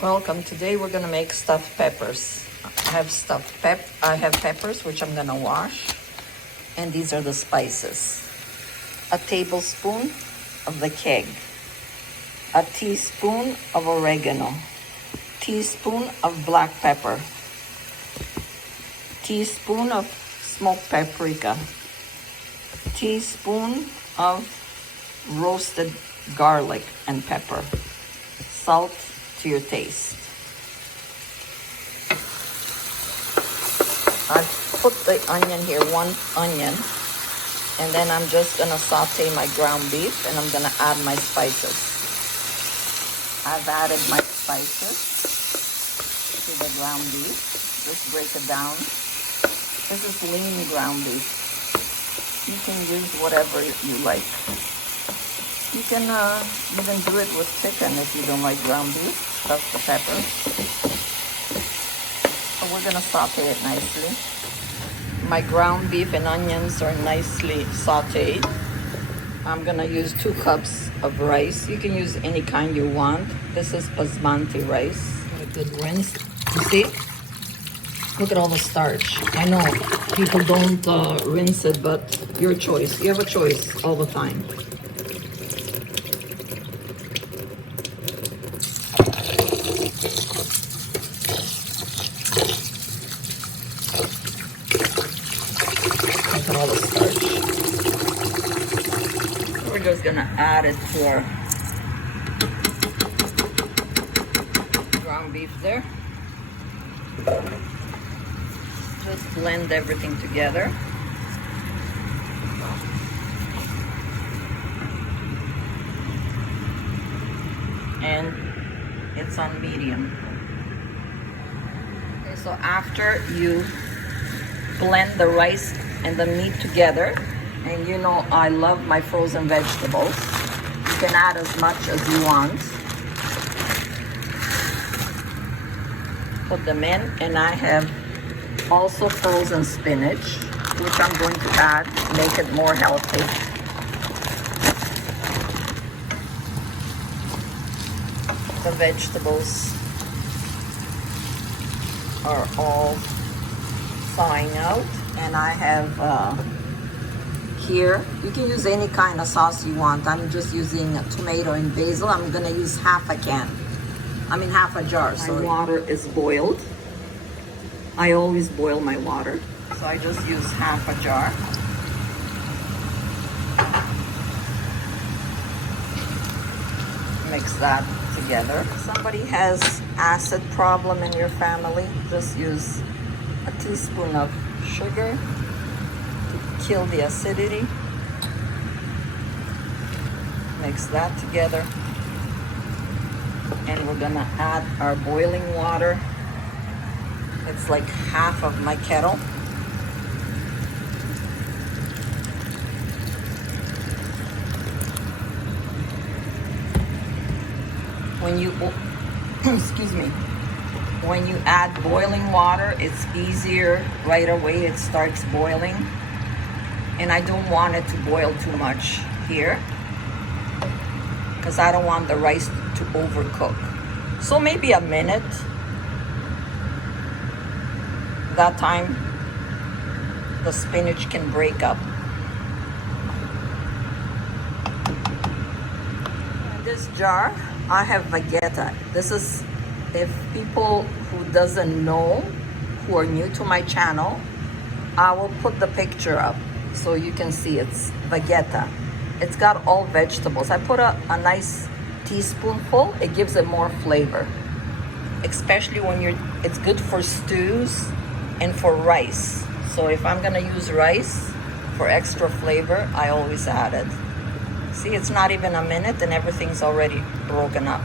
Welcome. Today we're gonna make stuffed peppers. I have peppers which I'm gonna wash, and these are the spices. A tablespoon of the keg, a teaspoon of oregano, teaspoon of black pepper, teaspoon of smoked paprika, teaspoon of roasted garlic and pepper, salt to your taste. I put the onion here, one onion, and then I'm just gonna saute my ground beef and I'm gonna add my spices. I've added my spices to the ground beef. Just break it down. This is lean ground beef. You can use whatever you like. You can even do it with chicken if you don't like ground beef. That's the pepper. So we're gonna saute it nicely. My ground beef and onions are nicely sauteed. I'm gonna use 2 cups of rice. You can use any kind you want. This is basmati rice. A good rinse. You see? Look at all the starch. I know people don't rinse it, but your choice. You have a choice all the time. Look at all the starch. We're just gonna add it to our ground beef there. Just blend everything together. And it's on medium. Okay, so after you blend the rice and the meat together, and you know I love my frozen vegetables. You can add as much as you want. Put them in, and I have also frozen spinach, which I'm going to add, make it more healthy. The vegetables are all thawing out, and I have here, you can use any kind of sauce you want. I'm just using tomato and basil. I'm gonna use half a jar. So my water is boiled. I always boil my water, so I just use half a jar. Mix that together. If somebody has acid problem in your family, just use a teaspoon of sugar to kill the acidity. Mix that together. And we're gonna add our boiling water. It's like half of my kettle. When you, excuse me, when you add boiling water, it's easier right away. It starts boiling. And I don't want it to boil too much here, because I don't want the rice to overcook. So maybe a minute. That time the spinach can break up. In this jar I have vegeta. This is, if people who doesn't know, who are new to my channel, I will put the picture up so you can see. It's vegeta. It's got all vegetables. I put a nice teaspoonful. It gives it more flavor, especially when it's good for stews and for rice. So if I'm gonna use rice for extra flavor, I always add it. See, it's not even a minute and everything's already broken up.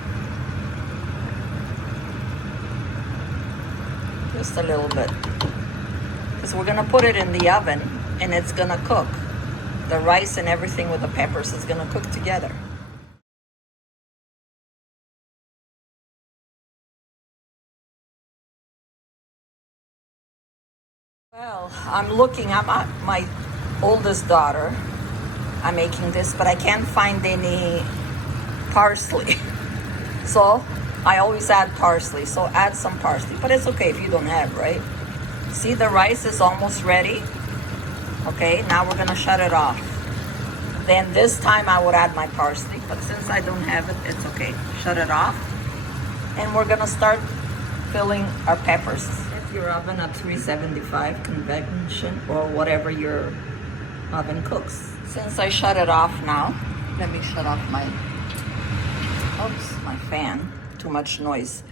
Just a little bit. Because we're gonna put it in the oven and it's gonna cook. The rice and everything with the peppers is gonna cook together. Well, I'm looking at my oldest daughter. I'm making this, but I can't find any parsley. So I always add parsley, so add some parsley, but it's okay if you don't have, right? See, the rice is almost ready. Okay, now we're gonna shut it off. Then this time I would add my parsley, but since I don't have it, it's okay. Shut it off. And we're gonna start filling our peppers. Set your oven at 375 convection or whatever your oven cooks. Since I shut it off now, let me shut off my fan. Too much noise.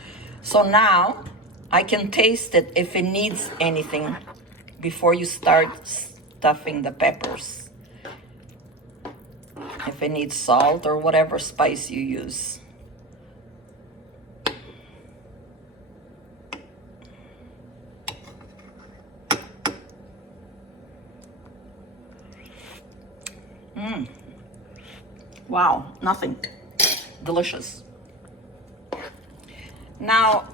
So now I can taste it if it needs anything before you start stuffing the peppers. If it needs salt or whatever spice you use. Wow, nothing. Delicious. Now,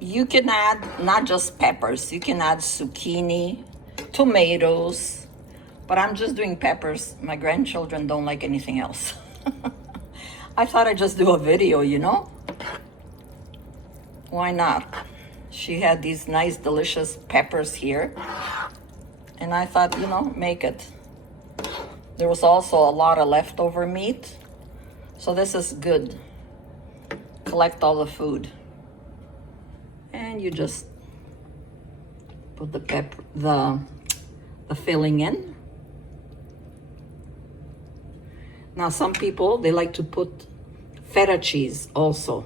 you can add not just peppers, you can add zucchini, tomatoes, but I'm just doing peppers. My grandchildren don't like anything else. I thought I'd just do a video, you know? Why not? She had these nice, delicious peppers here, and I thought, you know, make it. There was also a lot of leftover meat, so this is good. Collect all the food. And you just put the filling in. Now some people, they like to put feta cheese also,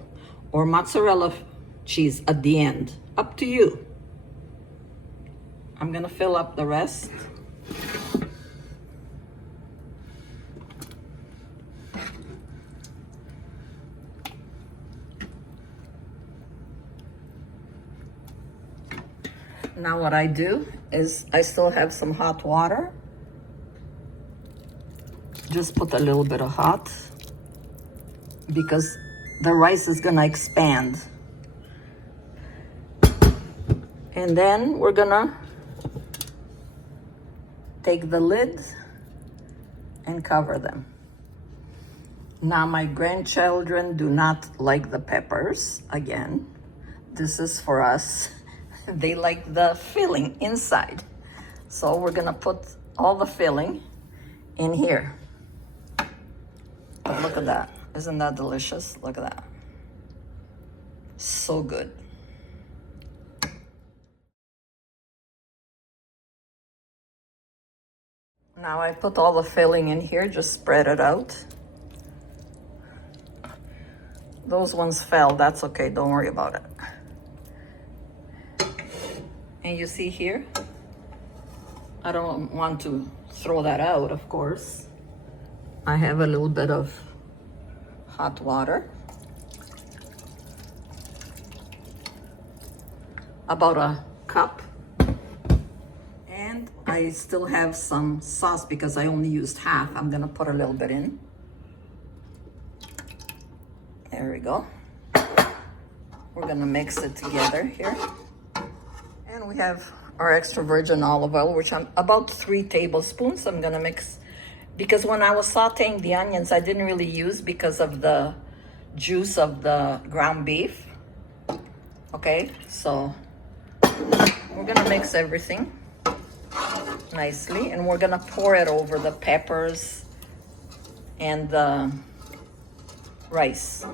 or mozzarella cheese at the end. Up to you. I'm gonna fill up the rest. Now what I do is I still have some hot water. Just put a little bit of hot because the rice is gonna expand. And then we're gonna take the lid and cover them. Now my grandchildren do not like the peppers. Again, this is for us. They like the filling inside. So we're gonna put all the filling in here. But look at that. Isn't that delicious? Look at that. So good. Now I put all the filling in here, just spread it out. Those ones fell, that's okay, don't worry about it. And you see here, I don't want to throw that out, of course. I have a little bit of hot water. About a cup. And I still have some sauce because I only used half. I'm gonna put a little bit in. There we go. We're gonna mix it together here. And we have our extra virgin olive oil, which I'm about 3 tablespoons. I'm gonna mix, because when I was sauteing the onions, I didn't really use because of the juice of the ground beef. Okay, so we're gonna mix everything nicely, and we're gonna pour it over the peppers and the rice.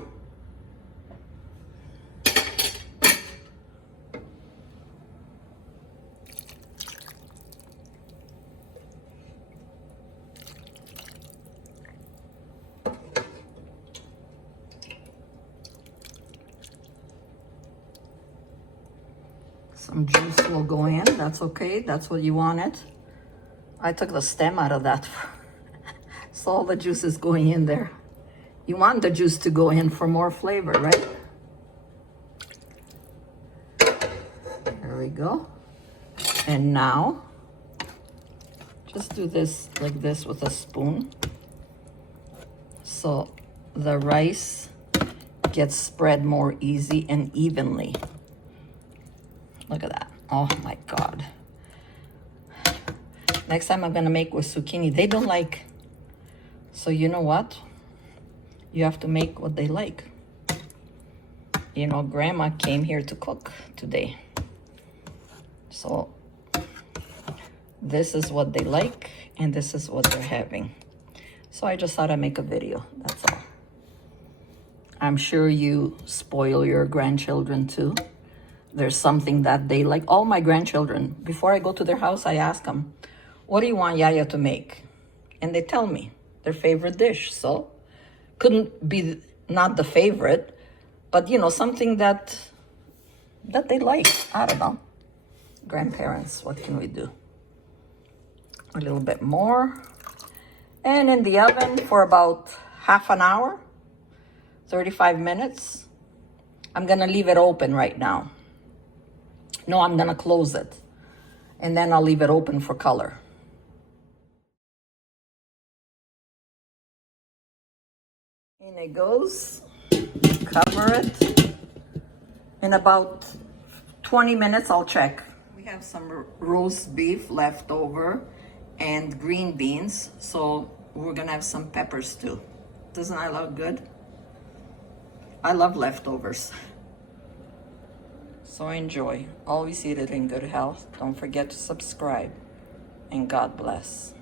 Some juice will go in, that's okay, that's what you wanted. I took the stem out of that, so all the juice is going in there. You want the juice to go in for more flavor, right? There we go. And now, just do this like this with a spoon. So the rice gets spread more easy and evenly. Look at that. Oh my God. Next time I'm gonna make with zucchini. They don't like, so you know what? You have to make what they like. You know, Grandma came here to cook today. So this is what they like, and this is what they're having. So I just thought I'd make a video, that's all. I'm sure you spoil your grandchildren too. There's something that they like. All my grandchildren, before I go to their house, I ask them, what do you want Yaya to make? And they tell me their favorite dish. So couldn't be not the favorite, but you know, something that they like. I don't know. Grandparents, what can we do? A little bit more. And in the oven for about half an hour, 35 minutes. I'm gonna leave it open right now. No, I'm gonna close it. And then I'll leave it open for color. In it goes. Cover it. In about 20 minutes, I'll check. We have some roast beef left over and green beans. So we're gonna have some peppers too. Doesn't that look good? I love leftovers. So enjoy. Always eat it in good health. Don't forget to subscribe. And God bless.